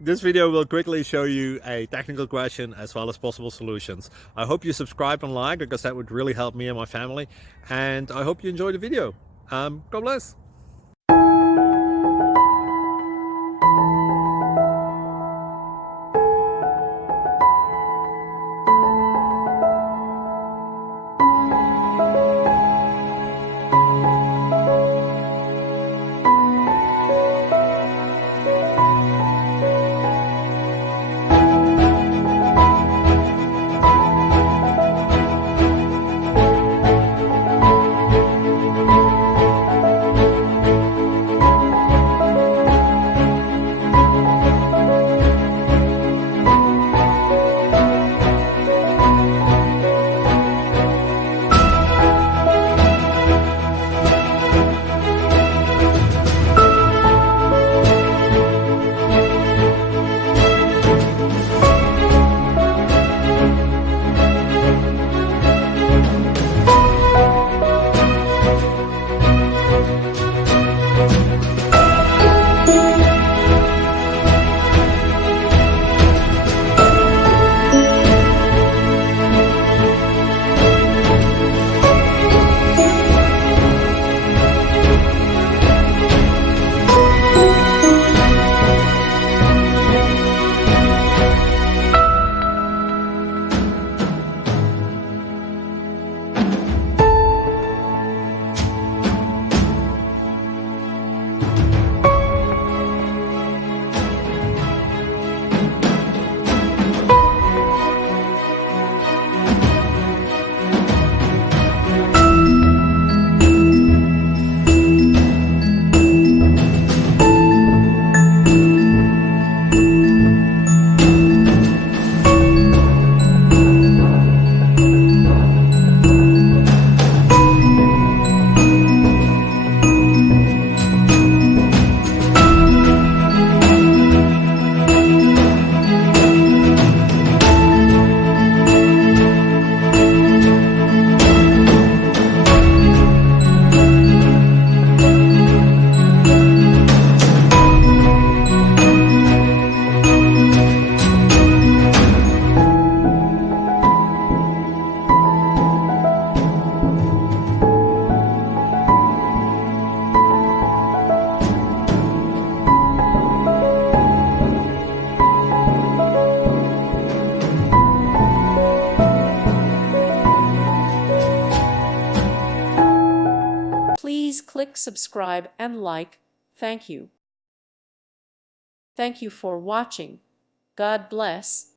This video will quickly show you a technical question as well as possible solutions. I hope you subscribe and like, because that would really help me and my family. And I hope you enjoy the video. God bless. Please click subscribe and like. Thank you. Thank you for watching. God bless.